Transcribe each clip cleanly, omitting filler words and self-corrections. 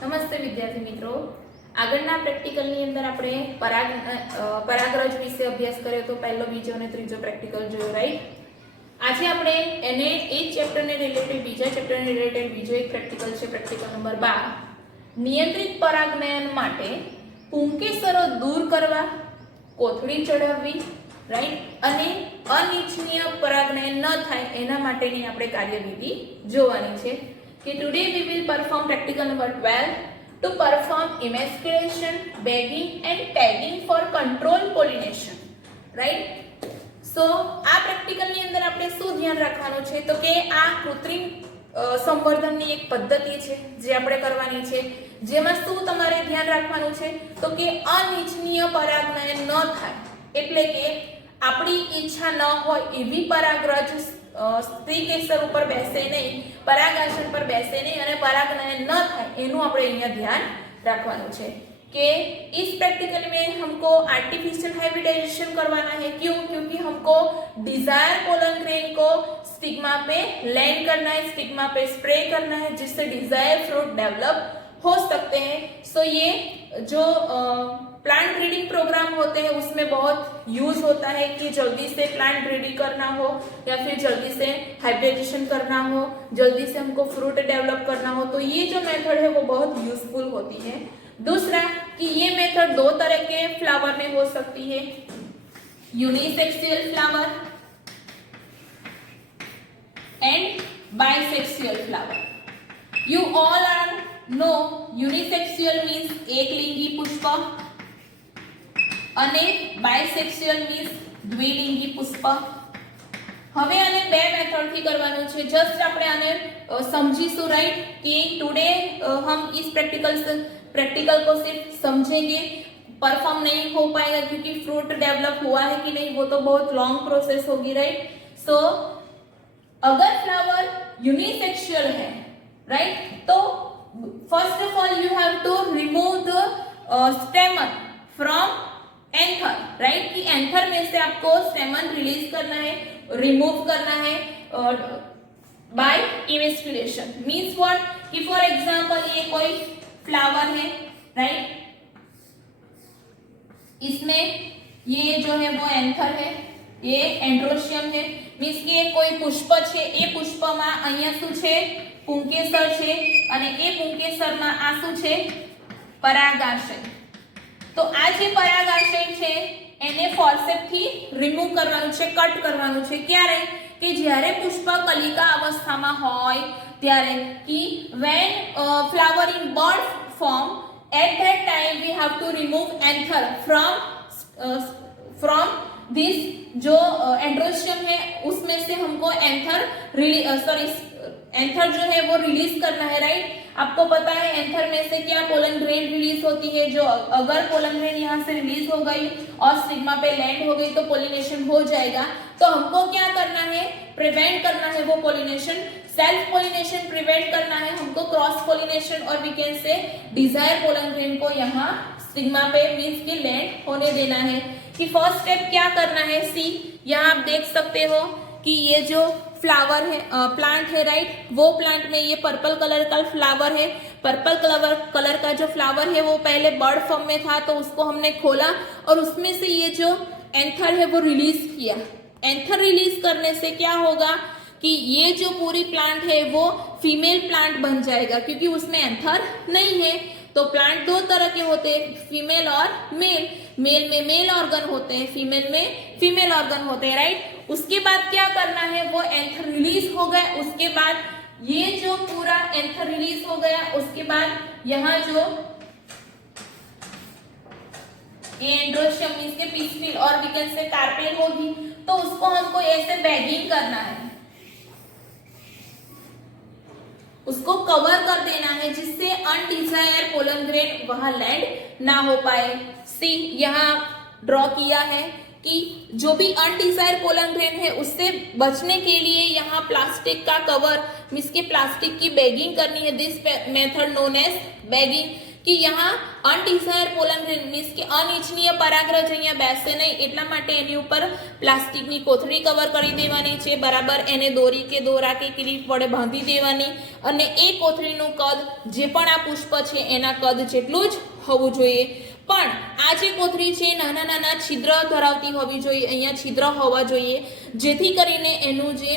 નમસ્તે વિદ્યાર્થી મિત્રો, આગળના પ્રેક્ટિકલની અંદર આપણે પરાગરજ વિશે અભ્યાસ કર્યો તો પહેલો, બીજો અને ત્રીજો પ્રેક્ટિકલ જોયો, રાઈટ? આજે આપણે એને એ જ ચેપ્ટરને રિલેટેડ બીજા ચેપ્ટરને રિલેટેડ બીજો એક પ્રેક્ટિકલ છે, પ્રેક્ટિકલ નંબર 12. નિયંત્રિત પરાગનયન માટે પુંકેસરો દૂર કરવા, કોથળી ચડાવવી, રાઈટ, અને અનિચ્છનીય પરાગનયન ન થાય એના માટેની આપણે કાર્યવિધિ જોવાની છે. કે today we will perform practical number 12 to perform emasculation, bagging and tagging for control pollination, right? So આ પ્રેક્ટિકલ ની અંદર આપણે શું ધ્યાન રાખવાનું છે તો કે આ કૃત્રિમ સંવર્ધનની એક પદ્ધતિ છે જે આપણે કરવાની છે, જેમાં શું તમારે ધ્યાન રાખવાનું છે તો કે અનિચ્છનીય પરાગનયન ન થાય, એટલે કે આપણી ઈચ્છા ન હોય એવી પરાગરજ સ્ત્રી કેસર ઉપર બેસે નહીં, પરાગાસન પર બેસે नहीं અને परागनयन न થાય એનું આપણે અહીંયા ध्यान રાખવાનું છે. कि इस प्रैक्टिकल में हमको आर्टिफिशियल हाइब्रिडाइजेशन करवाना है. क्यों? क्योंकि हमको डिजायर पोलन ग्रेन को स्टिग्मा पे लैंड करना है, स्टिग्मा पे स्प्रे करना है, जिससे डिजायर फ्रूट डेवलप हो सकते हैं. सो ये जो प्लांट ब्रीडिंग प्रोग्राम होते हैं उसमें बहुत यूज होता है कि जल्दी से प्लांट ब्रीडिंग करना हो या फिर जल्दी से हाइब्रिडाइजेशन करना हो, जल्दी से हमको फ्रूट डेवलप करना हो, तो ये जो मेथड है वो बहुत यूजफुल होती है. दूसरा कि ये मेथड दो तरह के फ्लावर में हो सकती है, unisexual flower and bisexual flower. You all are know unisexual means एक लिंगी पुष्प અને બાયસેક્સ્યુઅલ મીન્સ દ્વિલિંગી પુષ્પ. હવે આને બે મેથડ થી કરવાનું છે. જસ્ટ આપણે આને સમજીશું, રાઈટ? कि टुडे हम इस प्रैक्टिकल को सिर्फ समझेंगे, परफॉर्म नहीं हो पाएगा क्योंकि फ्रूट डेवलप हुआ है कि नहीं वो तो बहुत लॉन्ग प्रोसेस होगी, राइट? सो अगर फ्लावर यूनिसेक्सुअल है, राइट, तो first of all you have to remove the stamen from anther, right? कि एंथर में से आपको स्टेमन रिलीज करना है, रिमूव करना है बाय इमेस्कुलेशन. Means what? कि फॉर एग्जांपल ये कोई फ्लावर है, राइट, इसमें ये जो है वो एंथर है, ये एंड्रोशियम है. मींस कि कोई पुष्प छे, ए पुष्पમાં અહીંયા શું છે? પુંકેસર છે, અને એ પુંકેસરમાં આ શું છે? પરાગાશય. तो आ जे परागाशय छे एने फोर्सेप थी रिमूव करवानुं छे, कट करवानुं छे. क्यारे? कि ज्यारे पुष्प कलिका अवस्थामां होय त्यारे, कि when flower in bud form, at that time we have to remove anther from this जो एंड्रोशियम है, उसमें से हमको एंथर जो है वो रिलीज करना है, राइट? आपको पता है एंथर में से क्या पोलन ग्रेन रिलीज होती है, जो अगर पोलन ग्रेन यहाँ से रिलीज हो गई और स्टिग्मा पे लैंड हो गई तो पोलिनेशन हो जाएगा. तो हमको क्या करना है? प्रिवेंट करना है वो पोलिनेशन, सेल्फ पोलिनेशन प्रिवेंट करना है हमको, क्रॉस पोलिनेशन, और we can say desire pollen grain को यहाँ स्टिग्मा पे मींस की लैंड होने देना है. कि फर्स्ट स्टेप क्या करना है? सी, यहाँ आप देख सकते हो कि ये जो फ्लावर है, प्लांट है, राइट, वो प्लांट में ये पर्पल कलर का फ्लावर है. पर्पल कलर का जो फ्लावर है वो पहले बर्ड फॉर्म में था, तो उसको हमने खोला और उसमें से ये जो एंथर है वो रिलीज किया. एंथर रिलीज करने से क्या होगा कि ये जो पूरी प्लांट है वो फीमेल प्लांट बन जाएगा, क्योंकि उसमें एंथर नहीं है. तो प्लांट दो तरह के होते हैं, फीमेल और मेल. मेल में मेल ऑर्गन होते हैं, फीमेल में फीमेल ऑर्गन होते हैं, राइट? उसके बाद क्या करना है? वो एंथर रिलीज हो गया, उसके बाद ये जो पूरा एंथर रिलीज हो गया, उसके बाद यहाँ जो एंड्रोशियम मींस के पिस्टिल और वी कैन से कार्पेल होगी, तो उसको हमको ऐसे बैगिंग करना है, उसको कवर कर देना है, जिससे अनडिजायर पोलन ग्रेन वहां लैंड ना हो पाए. सी, यहाँ ड्रॉ किया है कि जो भी अनडिजायर पोलन ग्रेन है उससे बचने के लिए यहाँ प्लास्टिक का कवर मींस के प्लास्टिक की बैगिंग करनी है. This method known as bagging. કે यहाँ અનડિઝાયર પોલન ગ્રેન મીન્સ કે અનિચ્છનીય પરાગરજ અહીંયા બેસે નહીં, એટલા માટે એની ઉપર પ્લાસ્ટિકની કોથળી કવર કરી દેવાની છે, બરાબર એને દોરી કે દોરા કે ક્લિપ વડે બાંધી દેવાની, અને એ કોથળીનું કદ જે પણ આ પુષ્પ છે એના કદ જેટલું જ હોવું જોઈએ. પણ આ જે કોથળી છે નાના નાના છિદ્ર ધરાવતી હોવી જોઈએ, અહીંયા છિદ્ર હોવા જોઈએ, જેથી કરીને એનું જે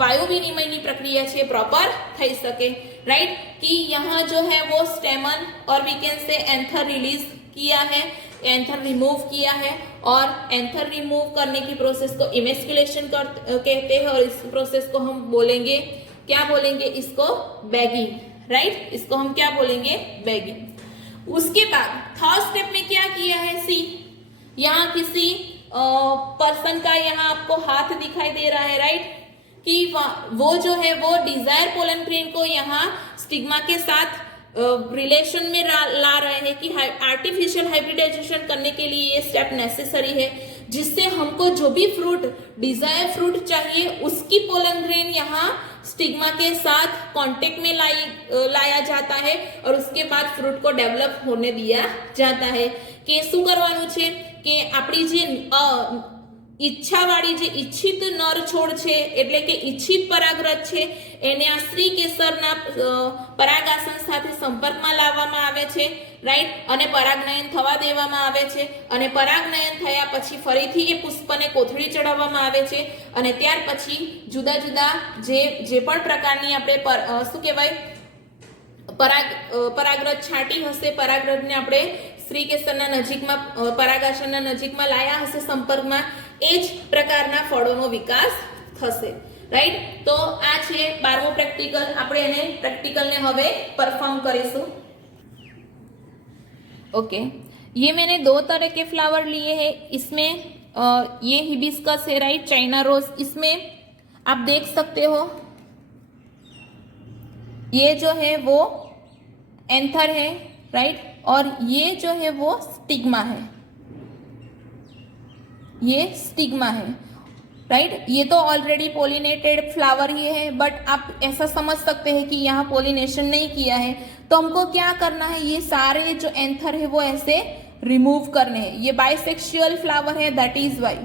वायु विनिमय प्रक्रिया है प्रॉपर થઈ શકે, राइट. कि यहाँ जो है वो स्टेमन और we can say anther release किया है, एंथर रिमूव किया है, और एंथर रिमूव करने की प्रोसेस को इमेस्कुलेशन कहते हैं, और इस प्रोसेस को हम बोलेंगे, क्या बोलेंगे इसको, बैगिंग, राइट. इसको हम क्या बोलेंगे, बैगिंग. उसके बाद थर्ड स्टेप में क्या किया है, सी यहाँ किसी पर्सन का यहाँ आपको हाथ दिखाई दे रहा है, राइट. कि वो जो है वो डिजायर पोलन ग्रेन को यहाँ स्टिग्मा के साथ रिलेशन में ला रहे हैं कि आर्टिफिशियल हाइब्रिडाइजेशन करने के लिए ये स्टेप नेसेसरी है, जिससे हमको जो भी फ्रूट डिजायर फ्रूट चाहिए उसकी पोलन ग्रेन यहाँ स्टिग्मा के साथ कांटेक्ट में लाया जाता है, और उसके बाद फ्रूट को डेवलप होने दिया जाता है. कि શું કરવાનું છે કે આપણી જે ઈચ્છાવાળી જે ઈચ્છિત નર છોડ છે એટલે કે ઈચ્છિત પરાગરજ છે એને આ શ્રી કેસરના પરાગાસન સાથે સંપર્કમાં લાવવામાં આવે છે, રાઈટ. અને પરાગનયન થવા દેવામાં આવે છે, અને પરાગનયન થયા પછી ફરીથી એ પુષ્પને કોથળી ચડાવવામાં આવે છે, અને ત્યાર પછી જુદા જુદા જે પણ પ્રકારની આપણે શું કહેવાય પરાગરજ છાંટી હશે, પરાગરજને આપણે શ્રી કેસરના નજીકમાં પરાગાસનના નજીકમાં લાયા હશે સંપર્કમાં, એ જ પ્રકારના ફળોનો વિકાસ થશે, રાઈટ. તો આ છે 12મો પ્રેક્ટિકલ. આપણે એને પ્રેક્ટિકલને હવે પરફોર્મ કરીશું. ओके. ये मैंने 2 तरह के फ्लावर लिए हैं. इसमें ये हिबिस्कस है, राइट, चाइना रोज. इसमें आप देख सकते हो ये जो है वो एंथर है, राइट, और ये जो है वो स्टिग्मा है, ये स्टिग्मा है, राइट. ये तो ऑलरेडी पोलिनेटेड फ्लावर ही है, बट आप ऐसा समझ सकते हैं कि यहाँ पोलिनेशन नहीं किया है, तो हमको क्या करना है, ये सारे जो एंथर है वो ऐसे रिमूव करने हैं. ये बाइसेक्सुअल फ्लावर है, दैट इज वाई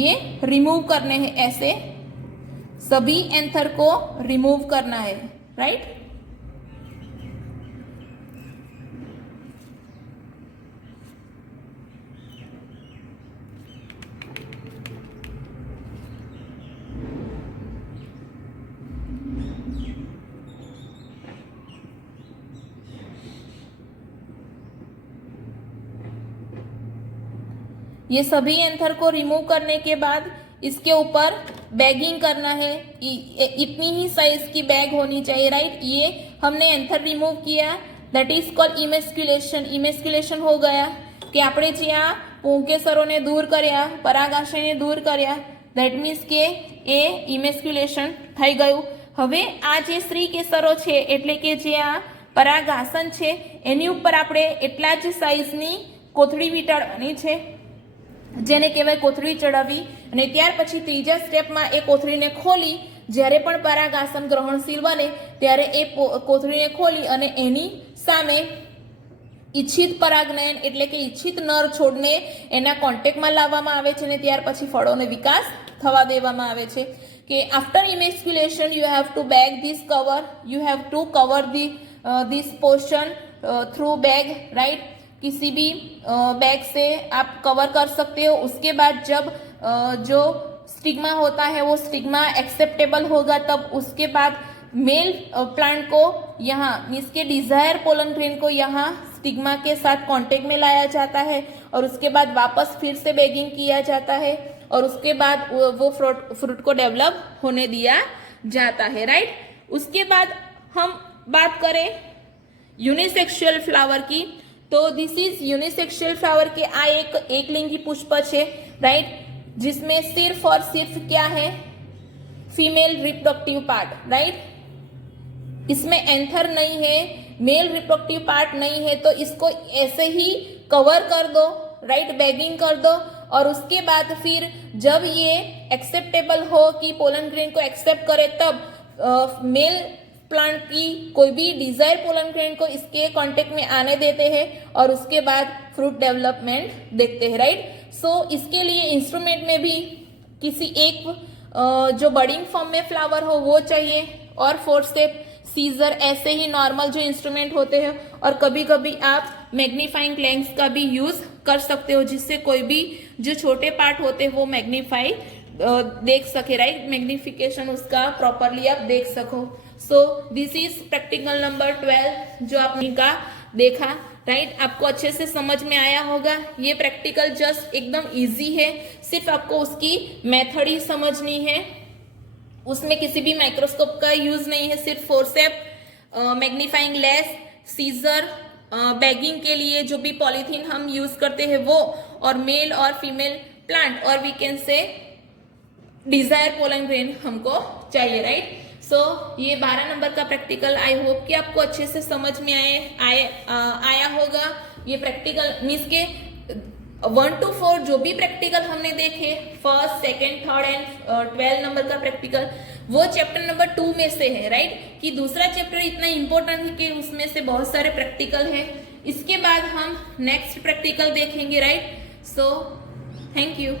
ये रिमूव करने हैं, ऐसे सभी एंथर को रिमूव करना है, राइट. ये सभी एंथर को रिमूव करने के बाद इसके ऊपर बैगिंग करना है. इतनी ही साइज की बैग होनी चाहिए, राइट. ये हमने एंथर रिमूव किया, that is called emasculation. Emasculation हो गया कि આપણે જે આ પુંકેસરોને દૂર કર્યા, પરાગાશયને દૂર કર્યા, ધેટ મીન્સ કે એ ઇમેસ્ક્યુલેશન થઈ ગયું. હવે આ જે સ્ત્રી કેસરો છે એટલે કે જે આ પરાગાસન છે એની ઉપર આપણે એટલા જ સાઇઝની કોથળી વીંટાળવાની છે, જેને કહેવાય કોથળી ચડાવવી. અને ત્યાર પછી ત્રીજા સ્ટેપમાં એ કોથળીને ખોલી, જ્યારે પણ પરાગાસન ગ્રહણશીલ બને ત્યારે એ કોથળીને ખોલી અને એની સામે ઈચ્છિત પરાગનયન એટલે કે ઈચ્છિત નર છોડને એના કોન્ટેક્ટમાં લાવવામાં આવે છે, અને ત્યાર પછી ફળોનો વિકાસ થવા દેવામાં આવે છે. કે after emasculation you have to bag this cover, you have to cover this portion through bag, right. किसी भी बैग से आप कवर कर सकते हो. उसके बाद जब जो स्टिग्मा होता है वो स्टिग्मा एक्सेप्टेबल होगा, तब उसके बाद मेल प्लांट को यहाँ मीन्स के डिजायर पोलन ग्रेन को यहाँ स्टिग्मा के साथ कांटेक्ट में लाया जाता है, और उसके बाद वापस फिर से बैगिंग किया जाता है, और उसके बाद वो फ्रूट को डेवलप होने दिया जाता है, राइट. उसके बाद हम बात करें यूनिसेक्सुअल फ्लावर की, तो दिस इज यूनिसेक्सुअल फ्लावर के आ एक लिंगी पुष्प है, राइट, जिसमें सिर्फ और सिर्फ क्या है, फीमेल रिप्रोडक्टिव पार्ट, राइट. इसमें एंथर नहीं है, मेल रिप्रोडक्टिव पार्ट नहीं है, तो इसको ऐसे ही कवर कर दो, राइट, बैगिंग कर दो. और उसके बाद फिर जब ये एक्सेप्टेबल हो कि पोलन ग्रेन को एक्सेप्ट करे, तब मेल प्लांट की कोई भी डिजायर पोलन ग्रेन को इसके कांटेक्ट में आने देते हैं और उसके बाद फ्रूट डेवलपमेंट देखते हैं, राइट। सो इसके लिए इंस्ट्रूमेंट में भी किसी एक जो बडिंग फॉर्म में फ्लावर हो वो चाहिए, और फोर्सेप, सीजर, ऐसे ही नॉर्मल जो इंस्ट्रूमेंट होते हैं, और कभी कभी आप मैग्नीफाइंग लेंस का भी यूज कर सकते हो जिससे कोई भी जो छोटे पार्ट होते हैं वो मैग्नीफाई देख सके, राइट। मैग्निफिकेशन उसका प्रॉपरली आप देख सको। So this is practical number 12 जो आपने का देखा, राइट। आपको अच्छे से समझ में आया होगा। ये प्रैक्टिकल जस्ट एकदम इजी है, सिर्फ आपको उसकी मेथड ही समझनी है। उसमें किसी भी माइक्रोस्कोप का यूज नहीं है, सिर्फ forcep, magnifying lens, scissor, bagging के लिए जो भी पॉलीथीन हम यूज करते हैं वो, और मेल और फीमेल प्लांट, और we can say desire pollen grain हमको चाहिए, राइट। सो ये 12 नंबर का प्रैक्टिकल आई होप कि आपको अच्छे से समझ में आया होगा। ये प्रैक्टिकल मीन्स के 1 to 4 जो भी प्रैक्टिकल हमने देखे, first, second, third and 12 number का प्रैक्टिकल, वो चैप्टर नंबर 2 में से है, राइट। कि दूसरा चैप्टर इतना इंपॉर्टेंट है कि उसमें से बहुत सारे प्रैक्टिकल है। इसके बाद हम नेक्स्ट प्रैक्टिकल देखेंगे, राइट। So thank you.